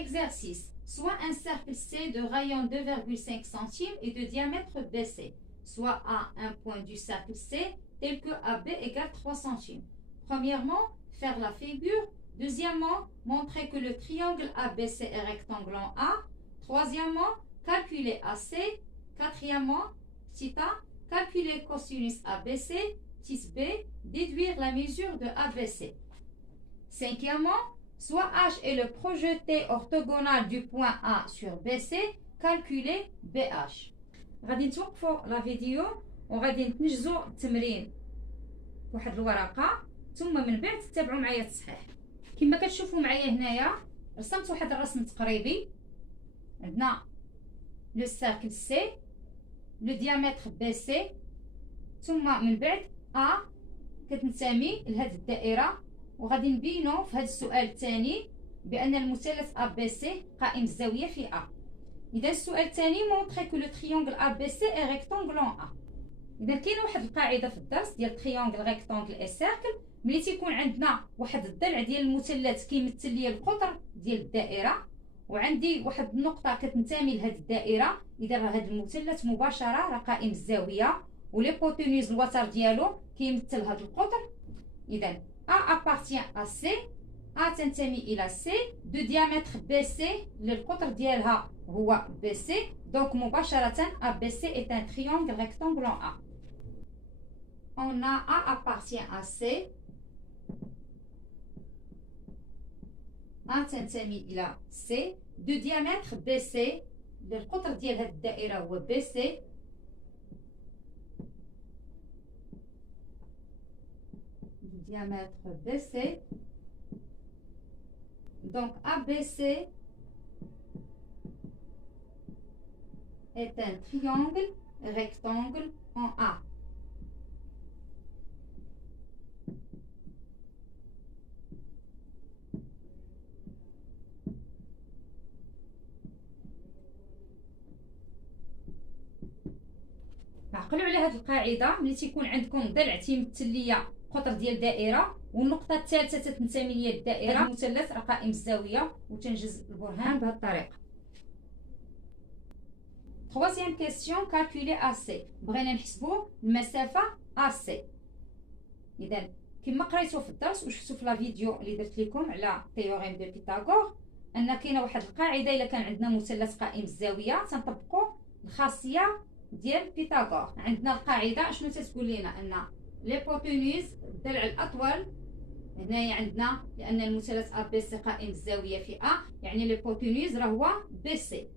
Exercice. Soit un cercle C de rayon 2,5 cm et de diamètre BC, soit à un point du cercle C tel que AB égale 3 cm. Premièrement, faire la figure. Deuxièmement, montrer que le triangle ABC est rectangle en A. Troisièmement, calculer AC. Quatrièmement, petit a, calculer cosinus ABC. Petit b, déduire la mesure de ABC. Cinquièmement, soit H est le projeté orthogonal du point A sur BC, calculer BH. غادي نتوقفوا لا فيديو وغادي نتنجزوا التمرين فواحد الورقه ثم من بعد تتابعوا معايا التصحيح. كما كتشوفوا معايا هنايا رسمت واحد الرسم تقريبي. عندنا لو سيركل سي، لو ديامتر بي سي، ثم من بعد ا كتنتمي لهاد الدائره. وغادي نبينوا في هذا السؤال الثاني بان المثلث ا بي سي قائم الزاويه في ا. اذا السؤال الثاني مونطري كو لو تريونغل ا بي سي اي ريكتانغل ان ا. اذا كاينه واحد القاعده في الدرس ديال تريونغل ريكتانغل اي سيركل. ملي تيكون عندنا واحد الضلع ديال المثلث كيمثل لي القطر ديال الدائره، وعندي واحد النقطه كتنتمي لهاد الدائره، اذا راه هاد المثلث مباشره راه قائم الزاويه وليبوتينيوز الوتر ديالو كيمثل هاد القطر. اذا A appartient à C، A تنتمي إلى C، دو diamètre BC للقطر ديالها هو BC، donc مباشرة ABC est un triangle rectangle en A. On a A appartient à C، A تنتمي إلى C، دو diamètre BC للقطر ديال هاد الدائرة هو BC، diamètre BC. Donc ABC est un triangle rectangle en A. عقلوا على هذه القاعده. ملي تيكون عندكم ضلع تيمثل ليا قطر ديال دائره والنقطه الثالثه تتنتمي ليا الدائره، المثلث راه قائم الزاويه، وتنجز البرهان بهذه الطريقه. Troisième question, calculer AC. بغينا نحسبوا المسافه AC. اذا كما قريتوا في الدرس وشفتوا في لا فيديو اللي درت لكم على تيوريم دو بيثاغور ان كاينه واحد القاعده الا كان عندنا مثلث قائم الزاويه تنطبقوا الخاصيه ديال بيثاغور. عندنا القاعده شنو تتقول لنا؟ ان ليبوتينيوز الضلع الاطول هنايا عندنا، لان المثلث ا بي سي قائم الزاويه في ا، يعني ليبوتينيوز راه هو بي سي،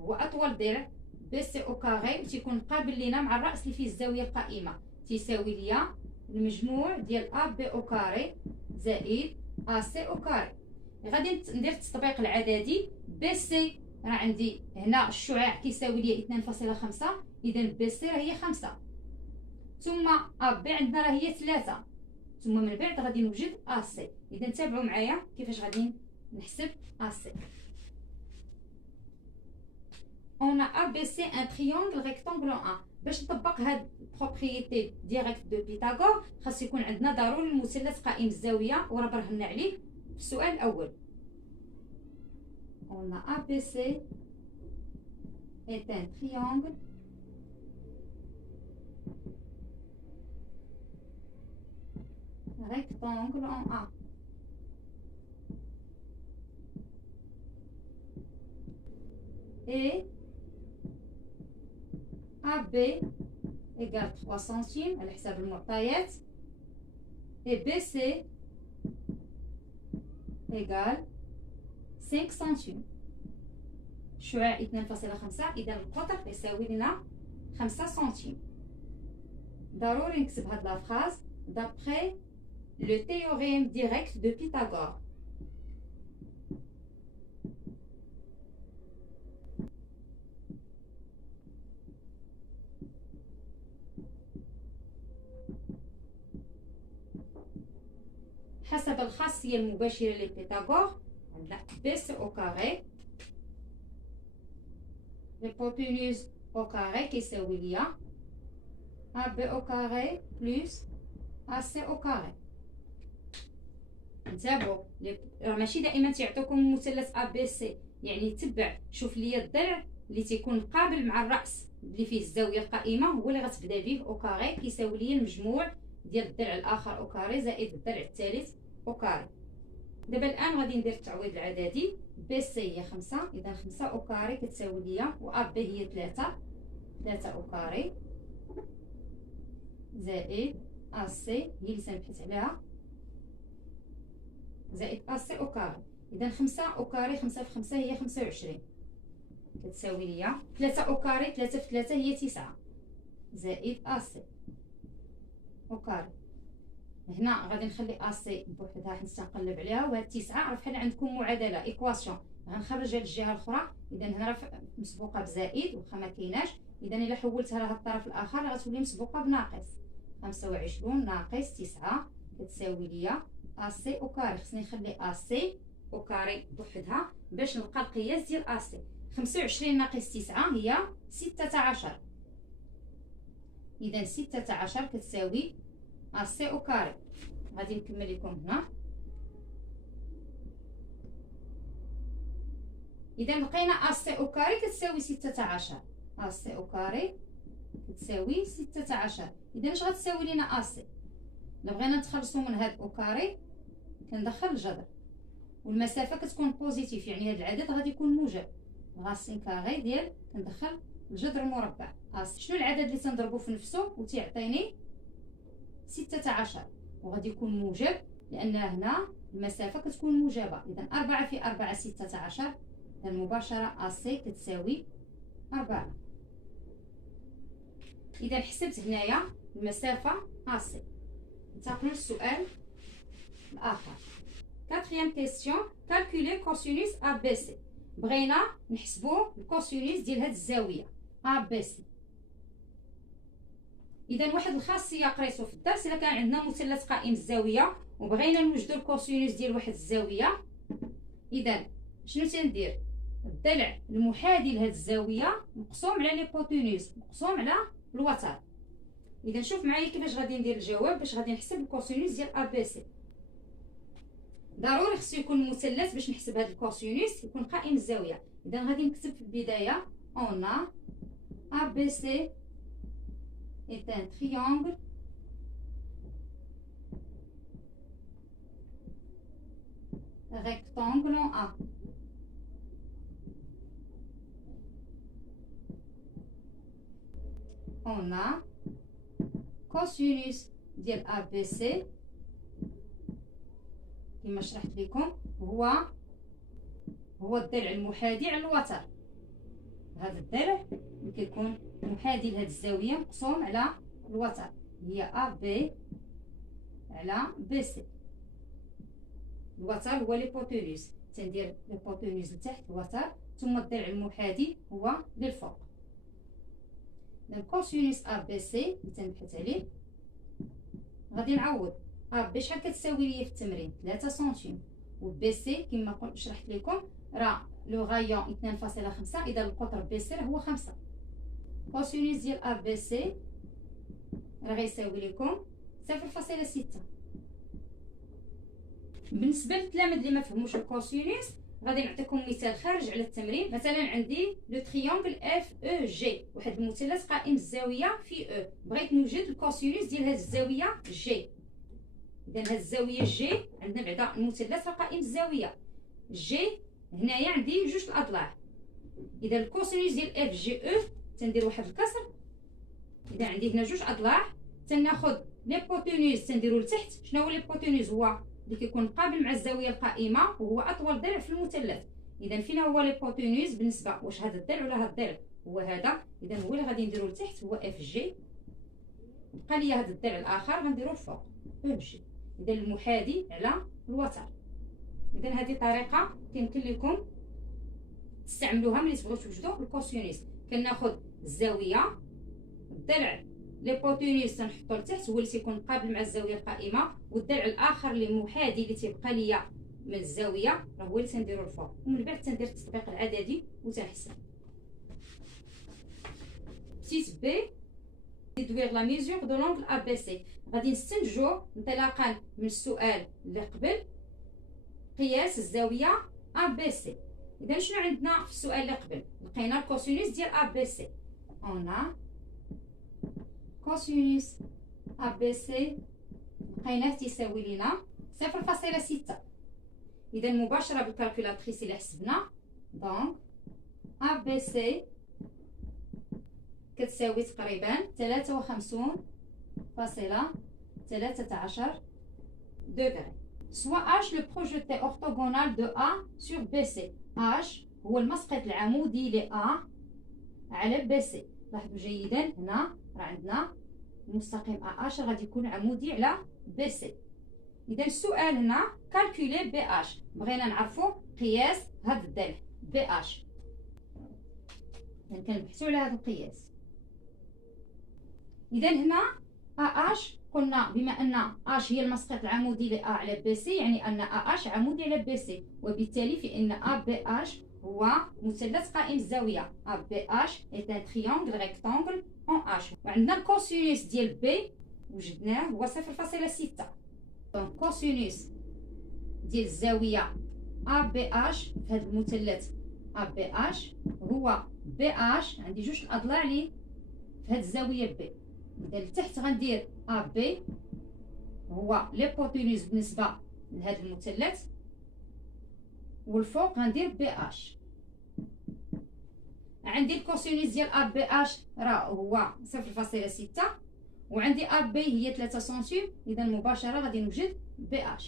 هو اطول ضلع بي سي او كاري، تيكون قابل لينا مع الراس اللي فيه الزاويه القائمه، تيساوي ليا المجموع ديال ا بي او كاري زائد ا سي او كاري. غادي ندير التطبيق العددي. بي سي راه عندي هنا الشعاع كيساوي ليا 2.5، اذا بي سي راه هي 5، ثم ا بي عندنا راه هي 3، ثم من بعد غادي نوجد ا سي. اذا تابعوا معايا كيفاش غادي نحسب ا سي. On a ABC un triangle rectangle en A. باش نطبق هاد البروبريتي ديريكت دو بيثاغور خاص يكون عندنا ضروري المثلث قائم الزاويه، وراه برهنا عليه في السؤال الاول. On a ABC est un triangle rectangle en A. Et AB égale 3 centimes على حساب المعطيات، et BC égale 5 centimes. شعاع 2.5، إذا القطر يساوي لنا 5 سنتيم. ضروري نكتب هاد لا فراز d'après le théorème direct de Pythagore. حسب الخاصية المباشرة لبيثاغور عندنا بي سي او كاري ليبوتينيوز او كاري كيساوي ليا ا بي او كاري بلس ا سي او كاري. انتبهوا راه ماشي دائما تيعطوكم مثلث ا بي سي، يعني تبع شوف ليا الضلع اللي تيكون قابل مع الراس اللي فيه الزاويه القائمه هو اللي غتبدا به او كاري كيساوي لي المجموع ديال الضلع الاخر او كاري زائد الضلع الثالث او كاري. دابا الان غادي ندير التعويض العددي. بي سي هي 5، اذا 5 او كاري كتساوي ليا، و ا بي هي 3 او كاري زائد ا سي هي اللي تنبحث عليها زائد ا سي او كاري. اذا 5 او كاري 5 في 5 هي 25 كتساوي ليا 3 او كاري 3 في 3 هي 9 زائد ا سي او كاري. هنا غادي نخلي ا سي بوحدها حيت تنقلب عليها، وهاد 9 راه بحال عندكم معادله ايكواسيون غنخرجها للجهه الاخرى. اذا هنا راه مسبوقه بزائد واخا ما كايناش، اذا الا حولتها لهاد الطرف الاخر غتولي مسبوقه بناقص. 25 ناقص 9 كتساوي ليا ا سي او كاري. خصني نخلي ا سي او كاري بوحدها باش نلقى القياس ديال ا سي. 25 ناقص 9 هي 16. اذا 16 كتساوي ا سي او كاري. غادي نكمل لكم هنا. اذا لقينا ا سي او كاري كتساوي 16. ا سي او كاري كتساوي 16. اذا اش غتساوي لينا ا سي؟ الا بغينا نتخلصوا من هاد او كاري كندخل الجذر، والمسافه كتكون بوزيتيف يعني هاد العدد غادي يكون موجب. غاسين كاري ديال كندخل الجذر المربع. شنو العدد اللي تنضربو في نفسه وتيعطيني 16 وغادي يكون موجب لان هنا المسافه كتكون موجبه. اذا 4 في 4 16، اذا مباشره ا سي كتساوي 4. اذا حسبت هنايا المسافه ا سي. ننتقلوا للسؤال الاخر. 4 كيسيون كالكولي كوسينوس ا بي سي. بغينا نحسبوا الكوسينوس ديال هاد الزاويه ا بي سي. اذا واحد الخاصيه قريتو في الدرس، الا كان عندنا مثلث قائم الزاويه وبغينا نوجدوا الكوسينوس ديال واحد الزاويه، اذا شنو تندير؟ الضلع المحاذي لهاد الزاويه مقسوم على ليبوتينوس مقسوم على الوتر. اذا شوف معايا كيفاش غادي ندير الجواب باش غادي نحسب الكوسينوس ديال ا بي سي. ضروري خصو يكون مثلث باش نحسب هاد الكوسينوس يكون قائم الزاويه. اذا غادي نكتب في البدايه اون ا بي سي est un triangle rectangle en A. On a cosinus ديال ABC كما شرحت لكم هو الضلع المحاذي على الوتر. هذا الضلع اللي كيكون محاذي لهاد الزاويه مقسوم على الوتر هي ا بي على بي سي. الوتر هو ليبوتينوس، تندير ليبوتينوس لتحت الوتر، ثم الضلع المحاذي هو للفوق. اذا كوسينوس ا بي سي اللي تنبحث عليه غادي نعوض. ا بي شحال كتساوي ليا في التمرين؟ 3 سنتيم، و بي سي كما شرحت لكم راه لو غايون 2.5، اذا القطر بي سي هو 5. كوسينوس ديال ا بي سي راه غيساوي لكم 0.6. بالنسبه للتلاميذ اللي ما فهموش الكوسينوس غادي نعطيكم مثال خارج على التمرين. مثلا عندي لو تريونغل اف او جي، واحد المثلث قائم الزاويه في او، بغيت نوجد الكوسينوس ديال هذه الزاويه جي. اذا هذه الزاويه جي عندنا بعدا المثلث قائم الزاويه جي، هنايا عندي جوج الاضلاع. اذا الكوسينوس ديال اف جي او تندير واحد الكسر. اذا عندي هنا جوج اضلاع، تناخذ ليبوتينوس تنديرو لتحت. شنو هو ليبوتينوس؟ هو اللي كيكون قابل مع الزاويه القائمه وهو اطول ضلع في المثلث. اذا فين هو ليبوتينوس بالنسبه واش هذا الضلع ولا هذا الضلع؟ هو هذا. اذا هو اللي غادي نديرو لتحت هو اف جي، بقى لي هذا الضلع الاخر غنديرو الفوق او جي. اذا المحاذي على الوتر. اذا هذه طريقه يمكن لكم تستعملوها ملي تبغيو توجدوا الكوسينوس. كناخذ الزاويه الضلع ليبوتينوس تنحطو لتحت هو اللي تيكون قابل مع الزاويه القائمه، والضلع الاخر اللي محاذي اللي تيبقى ليا من الزاويه راه هو اللي تنديرو الفوق، ومن بعد تندير التطبيق العددي وتنحسب. بتيت بي déduire la mesure de l'angle ABC. غادي نستنتجو انطلاقا من السؤال اللي قبل قياس الزاويه ا بي سي. اذا شنو عندنا في السؤال اللي قبل؟ لقينا الكوسينوس ديال ا بي سي. اون كوسينوس ا بي سي لقيناه تيساوي لينا 0.6. اذا مباشره بالكالكولاتريس اللي حسبنا، دونك ا بي سي كتساوي تقريبا 53.13 degrés. Soit H le projeté orthogonal de A sur BC. H هو المسقط العمودي ل A على BC. لاحظوا جيدا هنا راه عندنا المستقيم AH غادي يكون عمودي على BC. إذا السؤال هنا كالكولي BH. بغينا نعرفوا قياس هذا الضلع BH. إذا كنبحثوا على هذا القياس. إذا هنا AH قلنا بما أن H هي المسقط العمودي ل A على BC، يعني أن AH عمودي على BC، وبالتالي فإن ABH هو مثلث قائم الزاوية. ABH est un triangle rectangle en H. وعندنا الكوسينوس ديال B وجدناه هو 0.6. دونك كوسينوس ديال الزاوية ABH في هذا المثلث ABH هو BH. عندي جوج الأضلاع لي في هذه الزاوية B. إذا لتحت غندير AB هو ليبوتينوس بالنسبة لهذا المثلث، والفوق غندير BH. عندي الكوسينوس ديال ABH راه هو 0.6 وعندي AB هي 3 سنتيم. إذا مباشرة غادي نوجد BH.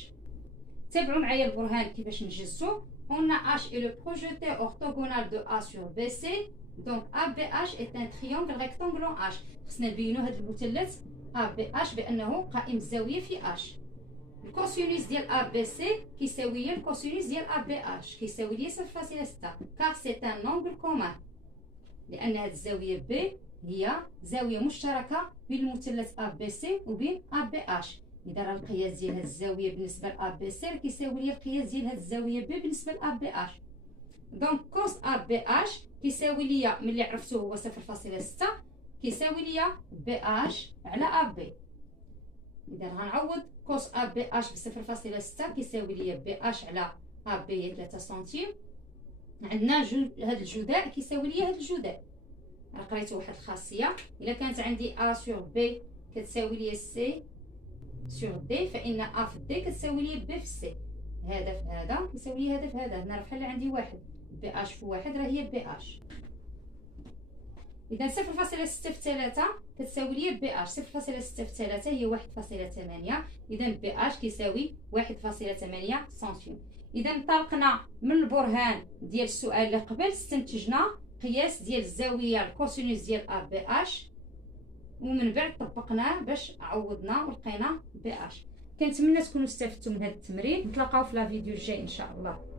تابعوا معايا البرهان كيفاش نجزو. On a H est le projeté orthogonal de A sur BC. Donc ABH est un triangle rectangle en H. خصنا نبينوا هذا المثلث ABH بأنه قائم الزاوية في H. الكوسينوس ديال ABC كيساوي الكوسينوس ديال ABH كيساوي لي 0.6 car c'est un angle commun، لأن هذه الزاوية B هي زاوية مشتركة بين المثلث ABC وبين ABH. إذا راه القياس ديال هذه الزاوية بالنسبة ل ABC كيساوي لي القياس ديال هذه الزاوية B بالنسبة ل ABH. دونك كوس ABH كيساوي ليا ملي عرفتوه هو 0.6 كيساوي ليا BH على AB. إذا غنعوض كوس ABH ب 0.6 كيساوي ليا BH على AB هي 3 سنتيم. عندنا هذا الجداء كيساوي ليا هذا الجداء. راه قريتو واحد الخاصية، إلا كانت عندي A sur B كتساوي ليا C sur D، فإن A في D كتساوي ليا B في C. هذا في هذا كيساوي ليا هذا في هذا. هنا راه بحال عندي واحد، BH في واحد راه هي BH. إذا 0.6 في 3 كتساوي ليا BH. 0.6 في 3 هي 1.8. إذا BH كيساوي 1.8 سنتيم. إذا انطلقنا من البرهان ديال السؤال اللي قبل استنتجنا قياس ديال الزاوية الكوسينوس ديال ABH، ومن بعد طبقناه باش عوضنا ولقينا BH. كنتمنى تكونوا استفدتوا من هذا التمرين. نتلاقاو في لا فيديو الجاي إن شاء الله.